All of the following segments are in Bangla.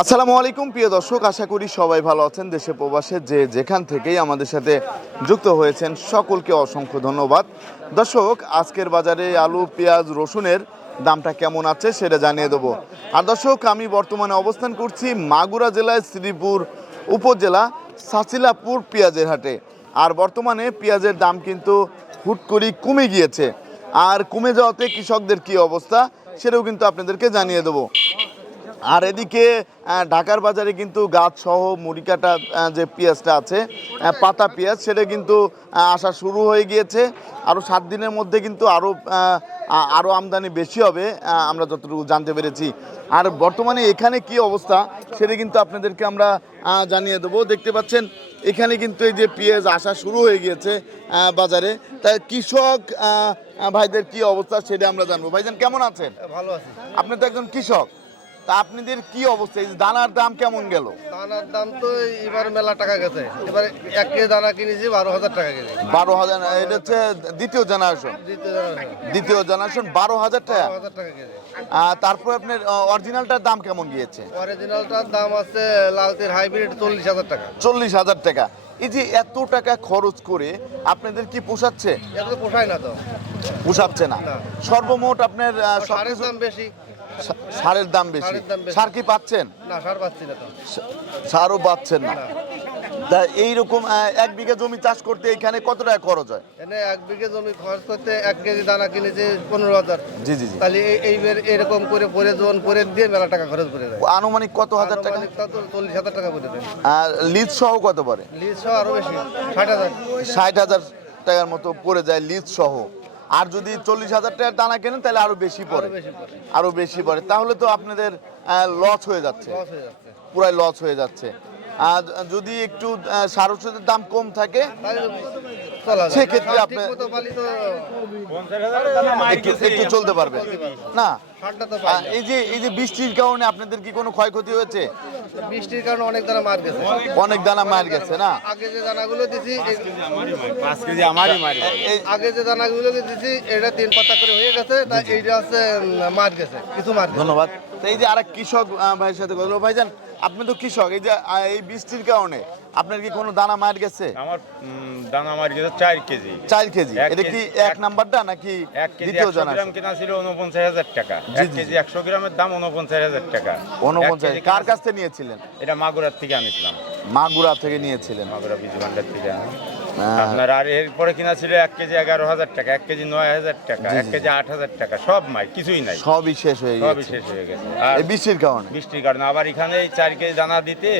আসসালামু আলাইকুম, প্রিয় দর্শক। আশা করি সবাই ভালো আছেন দেশে প্রবাসে। যে যেখান থেকেই আমাদের সাথে যুক্ত হয়েছেন, সকলকে অসংখ্য ধন্যবাদ। দর্শক, আজকের বাজারে আলু, পেঁয়াজ, রসুনের দামটা কেমন আছে সেটা জানিয়ে দেবো। আর দর্শক, আমি বর্তমানে অবস্থান করছি মাগুরা জেলায় শ্রীপুর উপজেলা সাচিলাপুর পেঁয়াজের হাটে। আর বর্তমানে পেঁয়াজের দাম কিন্তু হুট করেই কমে গিয়েছে। আর কমে যাওয়াতে কৃষকদের কি অবস্থা, সেটাও কিন্তু আপনাদেরকে জানিয়ে দেবো। আর এদিকে ঢাকার বাজারে কিন্তু গাছ সহ মুড়িকাটা আহ, যে পেঁয়াজটা আছে পাতা পেঁয়াজ সেটা কিন্তু আসা শুরু হয়ে গিয়েছে। আরও সাত দিনের মধ্যে কিন্তু আরও আরও আমদানি বেশি হবে আমরা যতটুকু জানতে পেরেছি। আর বর্তমানে এখানে কি অবস্থা সেটা কিন্তু আপনাদেরকে আমরা জানিয়ে দেবো। দেখতে পাচ্ছেন এখানে কিন্তু এই যে পেঁয়াজ আসা শুরু হয়ে গিয়েছে বাজারে। তাই কৃষক ভাইদের কি অবস্থা সেটা আমরা জানব। ভাইজান কেমন আছেন? ভালো আছি। আপনি তো একজন কৃষক। তা আপনাদের কি অবস্থা? এই দানার দাম কেমন গেল? দানার দাম তো এবার মেলা টাকা গেছে। এবার এক কেজি দানা কিনেছি বারো হাজার টাকা কেজি। বারো হাজার এটা হচ্ছে দ্বিতীয় জেনারেশন দ্বিতীয় জেনারেশন বারো হাজার টাকা। তারপর আপনার অরিজিনালটার দাম কেমন গিয়েছে? অরিজিনালটার দাম আছে লালতির হাইব্রিড চল্লিশ হাজার টাকা। চল্লিশ হাজার টাকা। এই যে এত টাকা খরচ করে আপনাদের কি পোষাচ্ছে? পোষায় না তো। পোষাচ্ছে না। সর্বমোট আপনার দাম বেশি। সারের দাম বেশি। সার কি পাচ্ছেন? না সার পাচ্ছি না সারও পাচ্ছেন না। তা এইরকম এক বিঘা জমি চাষ করতে এখানে কত টাকা খরচ হয়? এনে এক বিঘে জমি খরচ করতে এক কেজি দানা কিনেছি পনেরো হাজার। জি জি তাহলে এই- এইবার এরকম করে পরে জোন পরে দিয়ে মেলা টাকা খরচ করে দেয়। আনুমানিক কত হাজার টাকা? চল্লিশ হাজার টাকা করে দেয়। আর লিজ সহ কত পড়ে? লিজ সহ আরও বেশি ষাট হাজার। ষাট হাজার টাকার মতো পড়ে যায় লিজ সহ। আর যদি চল্লিশ হাজার টাকার দানা কেনেন তাহলে আরও বেশি পড়ে। আরও বেশি পড়ে। তাহলে তো আপনাদের লস হয়ে যাচ্ছে। লস হয়ে যাচ্ছে। পুরাই লস হয়ে যাচ্ছে। আর যদি একটু সার ওষুধের দাম কম থাকে। সেক্ষেত্রে আপনি- ঠিকমতো পালি তো একটু একটু চলতে পারবে। না। এই যে এই যে বৃষ্টির কারণে আপনাদের কি কোনো ক্ষয়ক্ষতি হয়েছে? বৃষ্টির কারণে অনেক দানা মার গেছে। অনেক দানা মার গেছে না? আগে যে দানাগুলো দিছি পাঁচ কেজি আমারই মারি আগে যে দানাগুলো দিছি এটা তিন পাতা করে হয়ে গেছে তা এইটা আছে মার গেছে কিছু মার ধন্যবাদ। এই যে আরেক কৃষক ভাইয়ের সাথে কথা বলব। ভাইজান আপনি তো কৃষক এই যে এই বৃষ্টির কারণে আপনার কি কোনো দানা মার গেছে? আমার দানা মার গেছে চার কেজি। চার কেজি। এটা কি এক নাম্বারটা নাকি দ্বিতীয় জানা গ্রাম কেনা ছিল উনপঞ্চাশ হাজার টাকা। জি, এক কেজি জি। একশো গ্রামের দাম উনপঞ্চাশ হাজার টাকা। উনপঞ্চাশ কার কাছ থেকে নিয়েছিলেন? এটা মাগুরার থেকে আনিছিলাম। মাগুরা থেকে নিয়েছিলেন। মাগুরা বীজ ভান্ডার থেকে। আপনার আর এরপরে কিনা ছিল এক কেজি এগারো হাজার টাকা এক কেজি নয় হাজার টাকা এক কেজি আট হাজার টাকা সব মাই কিছুই নাই। সবই শেষ হয়ে গেছে। সবই শেষ হয়ে গেছে। আর বৃষ্টির কারণে। বৃষ্টির কারণে আবার এখানে চার কেজি দানা দিতে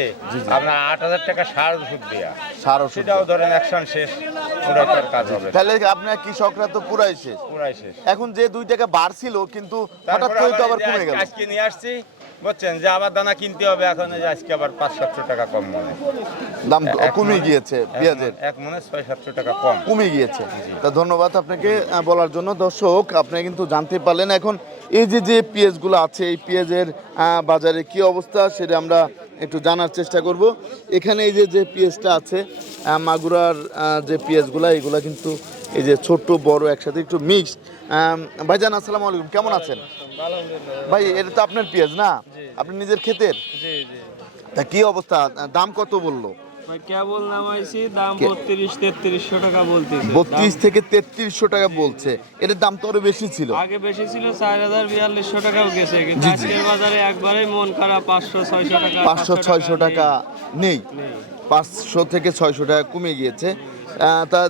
আপনার আট হাজার টাকা সার ওষুধ দেওয়া সার ওষুধ সেটাও ধরেন অ্যাকশন শেষ পুরো তার কাজ হবে। তাহলে আপনার কৃষকরা তো পুরাই শেষ? পুরাই শেষ। এখন যে দুই টাকা বাড়ছিল কিন্তু হঠাৎ করে তো আবার কমে গেল। আজকে নিয়ে আসছি বুঝছেন? যে আবার দানা কিনতে হবে এখন যে আজকে আবার পাঁচ সাতশো টাকা কম মনে দাম কমে গিয়েছে পেঁয়াজের। এক মনে ছয় সাতশো টাকা কম। কমে গিয়েছে। তা ধন্যবাদ আপনাকে বলার জন্য। দর্শক আপনি কিন্তু জানতে পারলেন এখন এই যে যে পেঁয়াজগুলো আছে এই পেঁয়াজের বাজারে কি অবস্থা সেটা আমরা একটু জানার চেষ্টা করব। এখানে এই যে যে পেঁয়াজটা আছে মাগুরার যে পেঁয়াজগুলো এগুলো কিন্তু এই যে ছোট্ট বড় একসাথে একটু মিক্সড ভাইজান আসসালামু আলাইকুম। কেমন আছেন? ভাই এটা তো আপনার পেঁয়াজ না? আপনি নিজের ক্ষেতের? তা কি অবস্থা? দাম কত বলল? কেবল নামাইছি দাম বত্রিশ তেত্রিশশো টাকা বলতেছে। বত্রিশ থেকে তেত্রিশশো টাকা বলছে। এটার দাম তো আরও বেশি ছিল। আগে বেশি ছিল চার হাজার বিয়াল্লিশশো টাকাও গেছে কিন্তু। আজকের বাজারে একবারেই মন খারাপ পাঁচশো ছয়শো টাকা পাঁচশো ছয়শো টাকা নেই। পাঁচশো থেকে ছয়শো টাকা কমে গিয়েছে। তা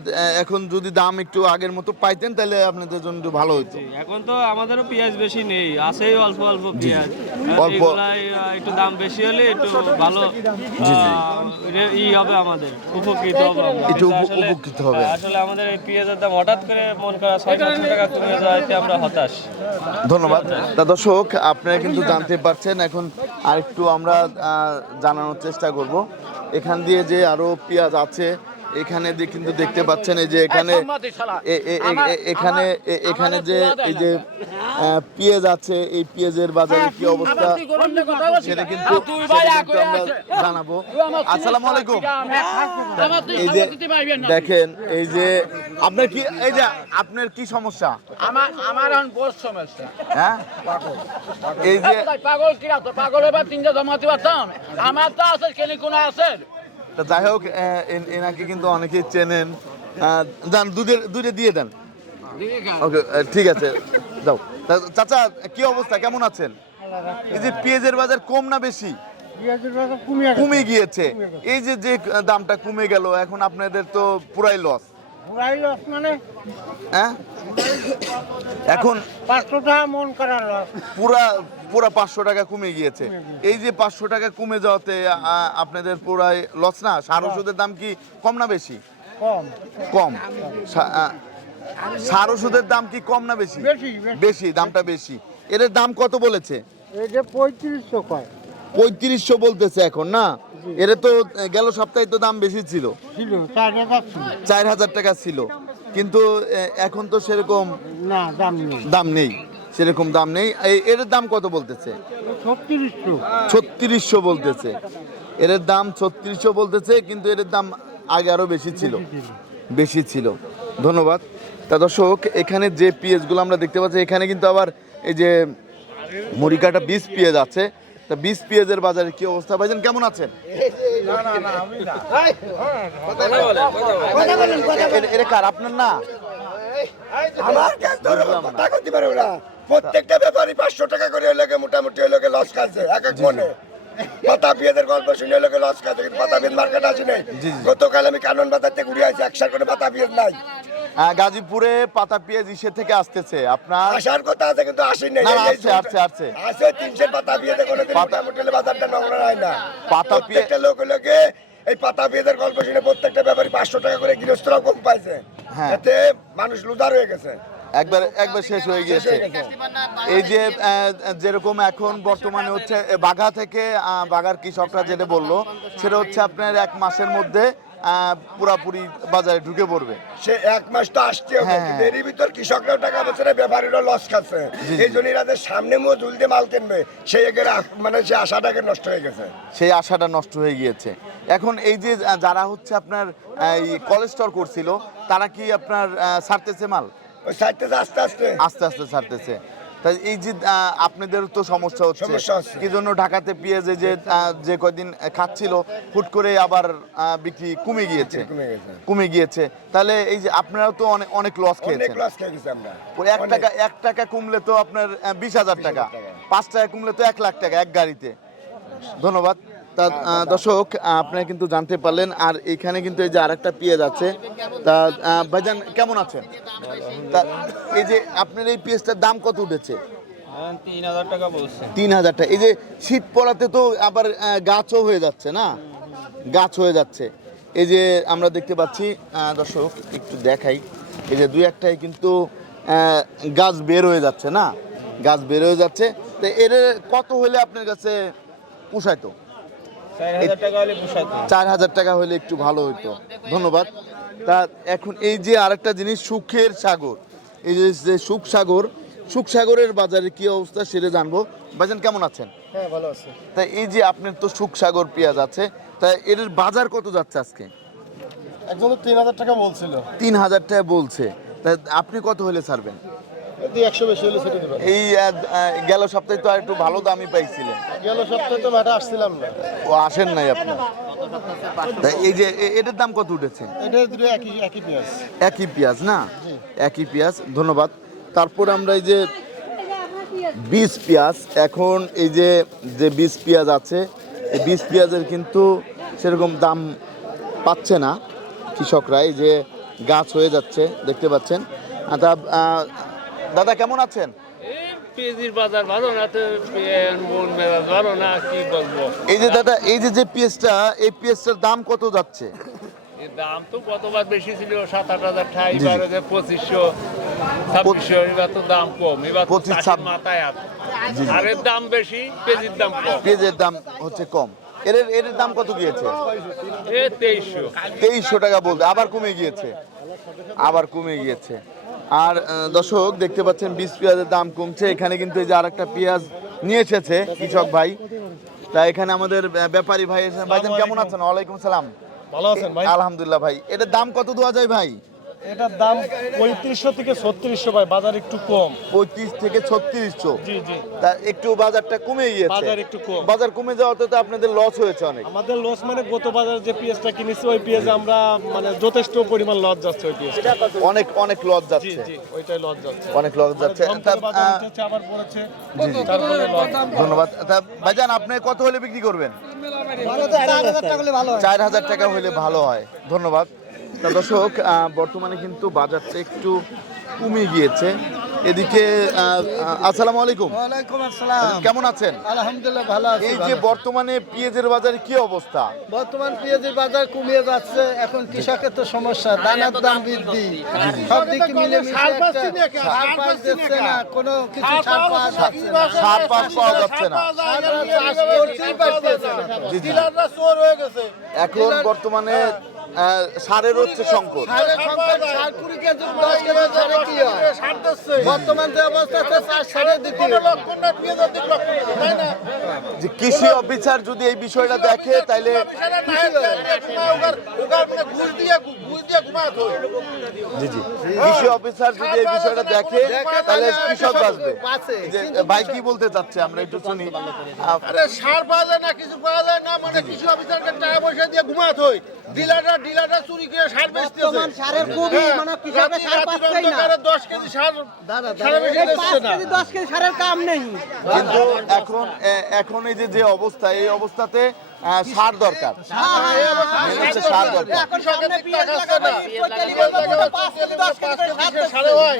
এখন যদি দাম একটু আগের মতো পাইতেন তাহলে আপনাদের জন্য একটু ভালো হতো এখন তো আমাদেরও পেঁয়াজ বেশি নেই আছেই অল্প অল্প পেঁয়াজ। অল্প। একটু দাম বেশি হলে একটু ভালো ই হবে আমাদের উপকৃত হবে একটু উপকৃত হবে। আসলে আমাদের এই পেঁয়াজের দাম হঠাৎ করে মন করা ছয় সাতশো টাকা কমে যাওয়াতে আমরা হতাশ। ধন্যবাদ। তা দর্শক আপনারা কিন্তু জানতে পারছেন এখন আরেকটু আমরা আহ, জানানোর চেষ্টা করব। এখান দিয়ে যে আরও পেঁয়াজ আছে এখানে যে কিন্তু দেখতে পাচ্ছেন এই যে এখানে এখানে এখানে যে এই যে পেঁয়াজ আছে এই পেঁয়াজের বাজারে কি অবস্থা? সেটা কিন্তু আমরা জানাব। আসসালামু আলাইকুম। এই যে দেখেন এই যে আপনার কি এই যে আপনার কি সমস্যা? আমার আমার বহুত সমস্যা। হ্যাঁ? এই যে পাগল কিরা তো পাগল এবার তিনটা জমাতে পারতাম। আমার তো আছে কেনে কোনো আছে? তা যাই হোক এনাকে কিন্তু অনেকেই চেনেন। যান দুধের দুধে দিয়ে দেন। ওকে ঠিক আছে যাও। চাচা কি অবস্থা? কেমন আছেন? এই যে পেঁয়াজের বাজার কম না বেশি? কমে গিয়েছে। এই যে যে দামটা কমে গেল এখন আপনাদের তো পুরাই লস মানে? হ্যাঁ? এখন পাঁচশো টাকা মন লস। পুরা পুরা পাঁচশো টাকা কমে গিয়েছে। এই যে পাঁচশো টাকা কমে যাওয়াতে আপনাদের পুরাই লস না? সার ওষুধের দাম কি কম না বেশি? কম। কম। সার ওষুধের দাম কি কম না বেশি? বেশি, বেশি। বেশি দামটা বেশি। এর দাম কত বলেছে? পঁয়ত্রিশশো কয়। পঁয়ত্রিশশো বলতেছে এখন না? এর তো গেল সপ্তাহে তো দাম বেশি ছিল। চার হাজার টাকা ছিল। কিন্তু এখন তো সেরকম দাম নেই। সেরকম দাম নেই। এর দাম কত বলতেছে? ছত্রিশশো। বলতেছে। এর দাম ছত্রিশশো বলতেছে কিন্তু এর দাম আগে আরও বেশি ছিল। বেশি ছিল। ধন্যবাদ। তা দর্শক এখানে যে পেঁয়াজগুলো আমরা দেখতে পাচ্ছি এখানে কিন্তু আবার এই যে মরিকাটা বীজ পেঁয়াজ আছে। তা বীজ পেঁয়াজের বাজারে কি অবস্থা? ভাইজান কেমন আছেন? এটা কার? আপনার না? প্রত্যেকটা ব্যাপারই পাঁচশো টাকা করে এলাকে মোটামুটি এলাকে লস খাচ্ছে এক এক মনে। পাতা বিয়েদের গল্প শুনে এলাকে লস খাচ্ছে কিন্তু পাতা বিয়ের মার্কেট আছে নেই। গতকাল আমি কানন বাজার থেকে ঘুরে আছি একশো করে পাতা বিয়ের নাই। গাজীপুরে পাতা পেঁয়াজ ইসে থেকে আসতেছে। আপনার আসার কথা আছে কিন্তু আসি নেই না, আসছে, আসছে, আসছে। আছে তিনশো পাতা বিয়েতে কোনো দিন পাতা- মোটামুটি বাজারটা নোংরা হয় না। পাতা প্রত্যেকটা লোক লোকে এই পাতা বিয়েদের গল্প শুনে প্রত্যেকটা ব্যাপারই পাঁচশো টাকা করে গৃহস্থরাও কম পাইছে। হ্যাঁ। এতে মানুষ লুদার হয়ে গেছে। একবার একবার শেষ হয়ে গিয়েছে। এই যে যেরকম এখন বর্তমানে হচ্ছে বাঘা থেকে বাঘার কৃষকরা যেটা বলল সেটা হচ্ছে আপনার এক মাসের মধ্যে পুরাপুরি বাজারে ঢুকে পড়বে। সে এক মাস তো আসতে হবে হ্যাঁ, ভিতর কৃষকরাও টাকা বছরে ব্যাপারীরা লস খাচ্ছে। এই জন্য এরা সামনে মুখ ঝুলতে মাল কিনবে সেই মানে সে আশাটাকে নষ্ট হয়ে গেছে। সেই আশাটা নষ্ট হয়ে গিয়েছে। এখন এই যে যারা হচ্ছে আপনার এই কোলেস্টর করছিল তারা কি আপনার ছাড়তেছে মাল? যে আস্তে আস্তে। আস্তে আস্তে ছাড়তেছে। তাই এই যে আপনাদের তো সমস্যা হচ্ছে। কি জন্য ঢাকাতে পেঁয়াজে যে যে কয়দিন খাচ্ছিল হুট করে আবার বিক্রি কমে গিয়েছে? কমে গিয়েছে। তাহলে এই যে আপনারাও তো অনেক অনেক লস খেয়েছেন। এক টাকা এক টাকা কমলে তো আপনার বিশ হাজার টাকা। পাঁচ টাকা কমলে তো এক লাখ টাকা এক গাড়িতে। ধন্যবাদ। তা দর্শক আপনারা কিন্তু জানতে পারলেন আর এখানে কিন্তু এই যে আরেকটা পেঁয়াজ আছে তা ভাইজান কেমন আছেন? তা এই যে আপনার এই পেঁয়াজটার দাম কত উঠেছে? তিন হাজার টাকা এই যে শীত পড়াতে তো আবার গাছও হয়ে যাচ্ছে না? গাছ হয়ে যাচ্ছে। এই যে আমরা দেখতে পাচ্ছি দর্শক একটু দেখাই। এই যে দুই একটাই কিন্তু গাছ বের হয়ে যাচ্ছে না? গাছ বের হয়ে যাচ্ছে। তো এর কত হলে আপনার কাছে পোষাইতো চার হাজার টাকা হলে পোষাতো চার হাজার টাকা হলে একটু ভালো হতো ধন্যবাদ। তা এখন এই যে আরেকটা জিনিস সুখের সাগর। এই যে সুখ সাগর সুখ সাগরের বাজারে কি অবস্থা সেটা জানব। ভাইজান কেমন আছেন? হ্যাঁ ভালো আছে। তা এই যে আপনার তো সুখ সাগর পেঁয়াজ আছে তা এর বাজার কত যাচ্ছে আজকে? একজন তো তিন হাজার টাকা বলছিল। তিন হাজার টাকা বলছে। তা আপনি কত হলে ছাড়বেন? এই গেল সপ্তাহে তো একটু ভালো দামই পাইছিলেন। গেল সপ্তাহে তো ম্যাটা আসছিলাম না। ও আসেন নাই আপনি? এই যে এটার দাম কত উঠেছে? একই পেঁয়াজ। না? একই পেঁয়াজ ধন্যবাদ। তারপর আমরা এই যে বীজ পেঁয়াজ এখন এই যে যে বীজ পেঁয়াজ আছে এই বীজ পেঁয়াজের কিন্তু সেরকম দাম পাচ্ছে না কৃষকরা। এই যে গাছ হয়ে যাচ্ছে দেখতে পাচ্ছেন। তা আহ, দাদা কেমন আছেন? এই বাজার ভালো না তো পেঁয়াজ মেজাজ ভালো না কি বলব? এই যে দাদা এই যে যে পেঁয়াজটা এই পেঁয়াজটার দাম কত যাচ্ছে? দাম তো গতবার বেশি ছিল সাত আট হাজার টাকা জি, জি। এবার যে পঁচিশশো ছাব্বিশশো এবার তো দাম কম এবার পঁচিশ, মাথায় আছে জি। দাম বেশি পেঁয়াজির দাম কম। পেঁয়াজের দাম হচ্ছে কম। এর এর দাম কত গিয়েছে? এ তেইশশো। তেইশশো টাকা বলতে আবার কমে গিয়েছে। আবার কমে গিয়েছে। আর দর্শক দেখতে পাচ্ছেন বিষ পেঁয়াজের দাম কমছে এখানে কিন্তু এই যে আর একটা পেঁয়াজ নিয়ে এসেছে কৃষক ভাই তা এখানে আমাদের ব্যাপারী ভাই ভাই কেমন আছেন ওয়ালাইকুম সালাম ভালো আছেন ভাই আলহামদুলিল্লাহ ভাই এটার দাম কত দেওয়া যায় ভাই এটার দাম পঁয়ত্রিশশো থেকে ছত্রিশশো ভাই বাজার একটু কম। পঁয়ত্রিশ থেকে ছত্রিশশো। জি জি। তা একটু বাজারটা কমে গিয়েছে। বাজার একটু কম। বাজার কমে যাওয়াতে তো আপনাদের লস হয়েছে অনেক। আমাদের লস মানে গত বাজার যে পেঁয়াজটা কিনেছি ওই পেঁয়াজে আমরা মানে যথেষ্ট পরিমাণ লস যাচ্ছে ওই অনেক অনেক লস যাচ্ছে। জি ওইটাই লস যাচ্ছে। অনেক লস যাচ্ছে। আবার পড়েছে। ধন্যবাদ। ভাইজান আপনি কত হলে বিক্রি করবেন? চার হাজার টাকা হলে ভালো হয়। ধন্যবাদ। তা দর্শক বর্তমানে কিন্তু বাজারটা একটু কমে গিয়েছে। এদিকে আসসালামু আলাইকুম। ওয়ালাইকুম আসসালাম। কেমন আছেন? আলহামদুলিল্লাহ ভালো আছি এই যে বর্তমানে পেঁয়াজের বাজারে কি অবস্থা? বর্তমান পেঁয়াজের বাজার কমিয়ে যাচ্ছে এখন কৃষকের তো সমস্যা দানার দাম বৃদ্ধি। সব দিকে মিলে সার পাস দিচ্ছে না কোনো কিছু সার পাওয়া যাচ্ছে না। সার পাস পাওয়া যাচ্ছে না। সার চাষ করতেই পারতেছে না। জি, জি। এখন বর্তমানে আহ, সারের হচ্ছে সংকট। হয়? যে কৃষি অফিসার যদি এই বিষয়টা দেখে জি জি। কৃষি অফিসার যদি এই বিষয়টা দেখে তাহলে কৃষক বাঁচবে। ভাই কি বলতে চাচ্ছে? আমরা একটু শুনি। সার পাওয়া যায় না কিছু পাওয়া যায় না মানে কৃষি অফিসারকে টাকা পয়সা দিয়ে ঘুমাতে হয়। ডিলাররা ডিলাররা চুরি করে সার বেচতেছে। বর্তমান সারের খুবই মানে কৃষকের সার পাচ্ছেই না। দশ কেজি সার দাদা দিচ্ছে না। কেজি দশ কেজি সারের কাম নেই। কিন্তু এখন এখন এই যে যে অবস্থা এই অবস্থাতে সার দরকার। হচ্ছে সার দরকার। এখন কেজি সার হয়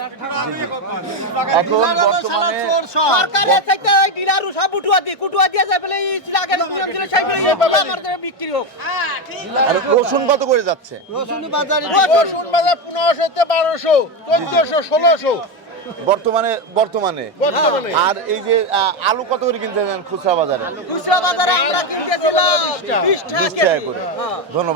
এখন বর্তমানে রসুন কত করে যাচ্ছে? রসুনি বাজারে রসুন বাজার পনেরোশো বারোশো চোদ্দশো ষোলোশো। বর্তমানে বর্তমানে। আর এই যে আলু কত করে কিনতে দেন খুচরা বাজারে? খুচরা বাজারে আমরা কিনতেছিলাম টাকা করে ধন্যবাদ।